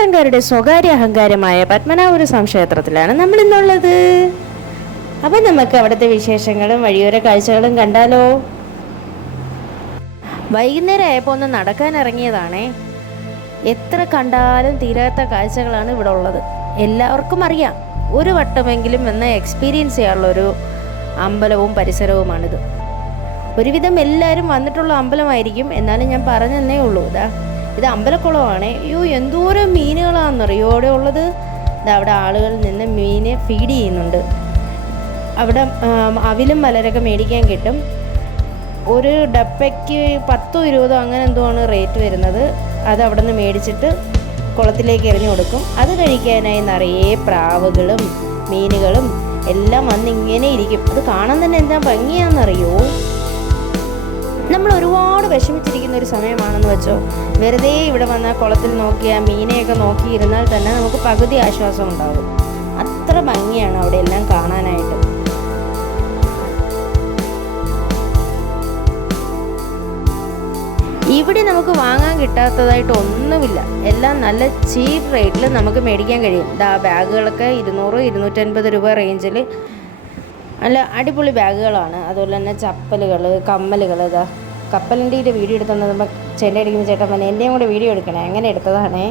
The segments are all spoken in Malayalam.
ട്രിവാൻഡ്രംകാരുടെ സ്വകാര്യ അഹങ്കാരമായ പത്മനാഭപുര സംക്ഷേത്രത്തിലാണ് നമ്മൾ ഇന്നുള്ളത്. അപ്പം നമുക്ക് അവിടുത്തെ വിശേഷങ്ങളും വഴിയോര കാഴ്ചകളും കണ്ടാലോ. വൈകുന്നേരം ആയപ്പോൾ ഒന്ന് നടക്കാൻ ഇറങ്ങിയതാണേ. എത്ര കണ്ടാലും തീരാത്ത കാഴ്ചകളാണ് ഇവിടെ ഉള്ളത്. എല്ലാവർക്കും അറിയാം, ഒരു വട്ടമെങ്കിലും എന്ന എക്സ്പീരിയൻസ് ചെയ്യാനുള്ളൊരു അമ്പലവും പരിസരവുമാണിത്. ഒരുവിധം എല്ലാവരും വന്നിട്ടുള്ള അമ്പലമായിരിക്കും, എന്നാലും ഞാൻ പറഞ്ഞതന്നേ ഉള്ളൂ. ഇത് അമ്പലക്കുളമാണ്. അയ്യോ, എന്തോരം മീനുകളാണെന്നറിയോ അവിടെ ഉള്ളത്. അവിടെ ആളുകൾ നിന്ന് മീനെ ഫീഡ് ചെയ്യുന്നുണ്ട്. അവിടെ അവിലും മലരൊക്കെ മേടിക്കാൻ കിട്ടും. ഒരു ഡപ്പയ്ക്ക് 10-20 അങ്ങനെ എന്തോ ആണ് റേറ്റ് വരുന്നത്. അത് അവിടെ നിന്ന് മേടിച്ചിട്ട് കുളത്തിലേക്ക് എറിഞ്ഞു കൊടുക്കും. അത് കഴിക്കാനായി നിറയെ പ്രാവുകളും മീനുകളും എല്ലാം വന്ന് ഇങ്ങനെ ഇരിക്കും. അത് കാണാൻ തന്നെ എന്താ ഭംഗിയാണെന്നറിയോ. നമ്മൾ ഒരുപാട് വിഷമിച്ചിരിക്കുന്ന ഒരു സമയമാണെന്ന് വെച്ചോ, വെറുതെ ഇവിടെ വന്നാൽ കുളത്തിൽ നോക്കിയാൽ മീനെയൊക്കെ നോക്കിയിരുന്നാൽ തന്നെ നമുക്ക് പകുതി ആശ്വാസം ഉണ്ടാകും. അത്ര ഭംഗിയാണ് അവിടെ എല്ലാം കാണാനായിട്ട്. ഇവിടെ നമുക്ക് വാങ്ങാൻ കിട്ടാത്തതായിട്ട് ഒന്നുമില്ല. എല്ലാം നല്ല ചീപ്പ് റേറ്റിൽ നമുക്ക് മേടിക്കാൻ കഴിയും. ബാഗുകളൊക്കെ 200-250 രൂപ റേഞ്ചിൽ നല്ല അടിപൊളി ബാഗുകളാണ്. അതുപോലെ തന്നെ ചപ്പലുകൾ, കമ്മലുകൾ. കപ്പലിൻ്റെ വീഡിയോ എടുത്തുമ്പോൾ ചെണ്ട അടിക്കുന്ന ചേട്ടൻ പറഞ്ഞാൽ എൻ്റെയും കൂടെ വീഡിയോ എടുക്കണേ. അങ്ങനെ എടുത്തതാണേ.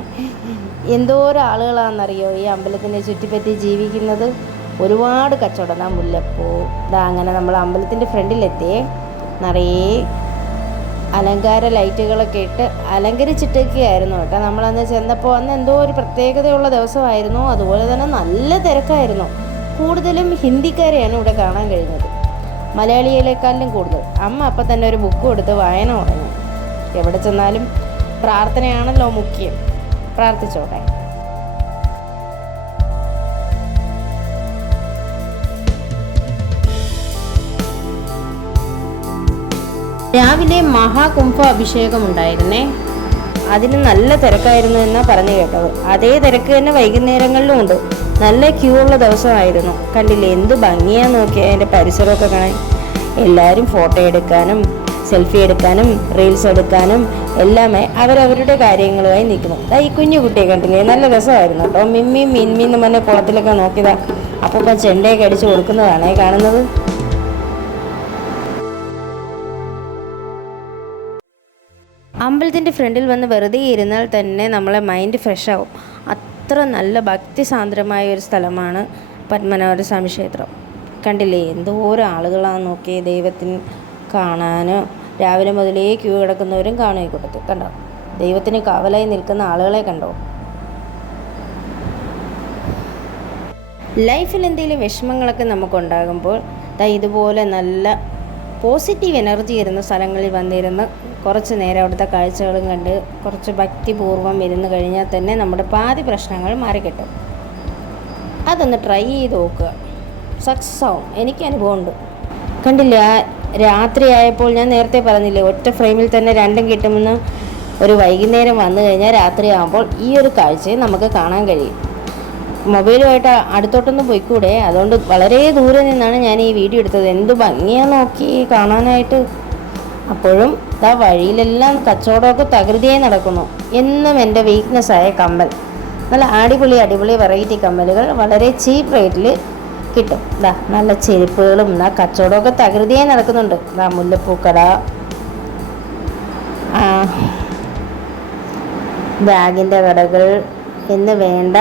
എന്തോരം ആളുകളാണെന്നറിയോ ഈ അമ്പലത്തിനെ ചുറ്റിപ്പറ്റി ജീവിക്കുന്നത്. ഒരുപാട് കച്ചവടം. മുല്ലപ്പൂ. അങ്ങനെ നമ്മൾ അമ്പലത്തിൻ്റെ ഫ്രണ്ടിലെത്തിയേ. നിറയെ അലങ്കാര ലൈറ്റുകളൊക്കെ ഇട്ട് അലങ്കരിച്ചിട്ടൊക്കെയായിരുന്നു കേട്ടോ. നമ്മളന്ന് ചെന്നപ്പോൾ അന്ന് എന്തോ ഒരു പ്രത്യേകതയുള്ള ദിവസമായിരുന്നു. അതുപോലെ തന്നെ നല്ല തിരക്കായിരുന്നു. കൂടുതലും ഹിന്ദിക്കാരെയാണ് ഇവിടെ കാണാൻ കഴിഞ്ഞത്, മലയാളികളെക്കാളിലും കൂടുതൽ. അമ്മ അപ്പം തന്നെ ഒരു ബുക്ക് കൊടുത്ത് വായന തുടങ്ങി. എവിടെ ചെന്നാലും പ്രാർത്ഥനയാണല്ലോ മുഖ്യം. പ്രാർത്ഥിച്ചോട്ടെ. രാവിലെ മഹാകുംഭ അഭിഷേകം ഉണ്ടായിരുന്നേ. അതിന് നല്ല തിരക്കായിരുന്നു എന്നാണ് പറഞ്ഞു കേട്ടത്. അതേ തിരക്ക് തന്നെ വൈകുന്നേരങ്ങളിലും ഉണ്ട്. നല്ല ക്യൂ ഉള്ള ദിവസമായിരുന്നു. കണ്ടില്ലേ എന്ത് ഭംഗിയാന്ന് നോക്കിയാൽ അതിൻ്റെ പരിസരമൊക്കെ കാണാൻ. എല്ലാവരും ഫോട്ടോ എടുക്കാനും സെൽഫി എടുക്കാനും റീൽസ് എടുക്കാനും എല്ലാമേ അവരവരുടെ കാര്യങ്ങളുമായി നിൽക്കുന്നു. ഈ കുഞ്ഞു കുട്ടിയെ കണ്ടില്ലേ, നല്ല രസമായിരുന്നു കേട്ടോ. മിന്നിന്ന് പറഞ്ഞ കുളത്തിലൊക്കെ നോക്കിയതാ. അപ്പോൾ ചെണ്ടയൊക്കെ അടിച്ച് കൊടുക്കുന്നതാണേ കാണുന്നത്. അമ്പലത്തിൻ്റെ ഫ്രണ്ടിൽ വന്ന് വെറുതെ ഇരുന്നാൽ തന്നെ നമ്മളെ മൈൻഡ് ഫ്രഷ് ആവും. അത്ര നല്ല ഭക്തിസാന്ദ്രമായ ഒരു സ്ഥലമാണ് പത്മനാഭപുര സ്വാമി ക്ഷേത്രം. കണ്ടില്ലേ എന്തോരം ആളുകളാണ് നോക്കി ദൈവത്തിന് കാണാൻ. രാവിലെ മുതലേ ക്യൂ കിടക്കുന്നവരും കാണും ഈ കൂട്ടത്തിൽ. കണ്ടോ, ദൈവത്തിന് കാവലായി നിൽക്കുന്ന ആളുകളെ കണ്ടോ. ലൈഫിൽ എന്തെങ്കിലും വിഷമങ്ങളൊക്കെ നമുക്കുണ്ടാകുമ്പോൾ ഇതുപോലെ നല്ല പോസിറ്റീവ് എനർജി വരുന്ന സ്ഥലങ്ങളിൽ വന്നിരുന്ന് കുറച്ച് നേരം അവിടുത്തെ കാഴ്ചകളും കണ്ട് കുറച്ച് ഭക്തിപൂർവ്വം ഇരുന്ന് കഴിഞ്ഞാൽ തന്നെ നമ്മുടെ പാതി പ്രശ്നങ്ങൾ മാറിക്കിട്ടും. അതൊന്ന് ട്രൈ ചെയ്ത് നോക്കുക, സക്സസ് ആവും. എനിക്ക് അനുഭവമുണ്ട്. കണ്ടില്ല, രാത്രിയായപ്പോൾ ഞാൻ നേരത്തെ പറഞ്ഞില്ലേ ഒറ്റ ഫ്രെയിമിൽ തന്നെ രണ്ടും കിട്ടുമെന്ന്. ഒരു വൈകുന്നേരം വന്നു കഴിഞ്ഞാൽ രാത്രിയാകുമ്പോൾ ഈ ഒരു കാഴ്ചയെ നമുക്ക് കാണാൻ കഴിയും. മൊബൈലുമായിട്ട് അടുത്തോട്ടൊന്നും പോയിക്കൂടെ. അതുകൊണ്ട് വളരെ ദൂരെ നിന്നാണ് ഞാൻ ഈ വീഡിയോ എടുത്തത്. എന്ത് ഭംഗിയാണ് നോക്കി കാണാനായിട്ട്. അപ്പോഴും വഴിയിലെല്ലാം കച്ചവടമൊക്കെ തകൃതിയായി നടക്കുന്നു. എന്നും എൻ്റെ വീക്ക്നെസ്സായ കമ്മൽ, നല്ല അടിപൊളി വെറൈറ്റി കമ്മലുകൾ വളരെ ചീപ്പ് റേറ്റിൽ കിട്ടും. നല്ല ചെരുപ്പുകളും കച്ചവടമൊക്കെ തകൃതിയായി നടക്കുന്നുണ്ട്. മുല്ലപ്പൂക്കട, ബാഗിൻ്റെ കടകൾ എന്ന് വേണ്ട,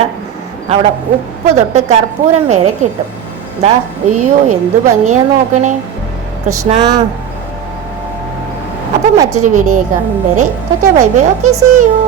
അവിടെ ഉപ്പ് തൊട്ട് കർപ്പൂരം വരെ കിട്ടും. അയ്യോ എന്ത് ഭംഗിയാന്ന് നോക്കണേ കൃഷ്ണ. അപ്പം മറ്റൊരു വീഡിയോ കാണും വരെ tata bye bye. Okay, see U.